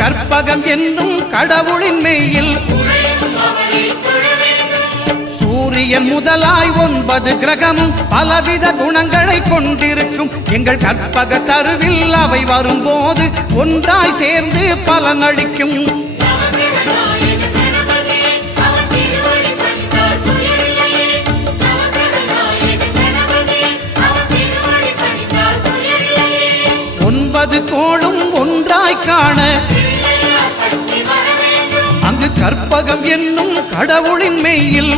கற்பகம் என்னும் கடவுளின் மெய்யில் சூரியன் முதலாய் 9 கிரகமும் பலவித குணங்களை கொண்டிருக்கும் எங்கள் கற்பக தருவில் அவை வரும்போது ஒன்றாய் சேர்ந்து பலனளிக்கும். கோளும் ஒன்றாய் காண அங்கு கற்பகம் என்னும் கடவுளின் மெய்யில்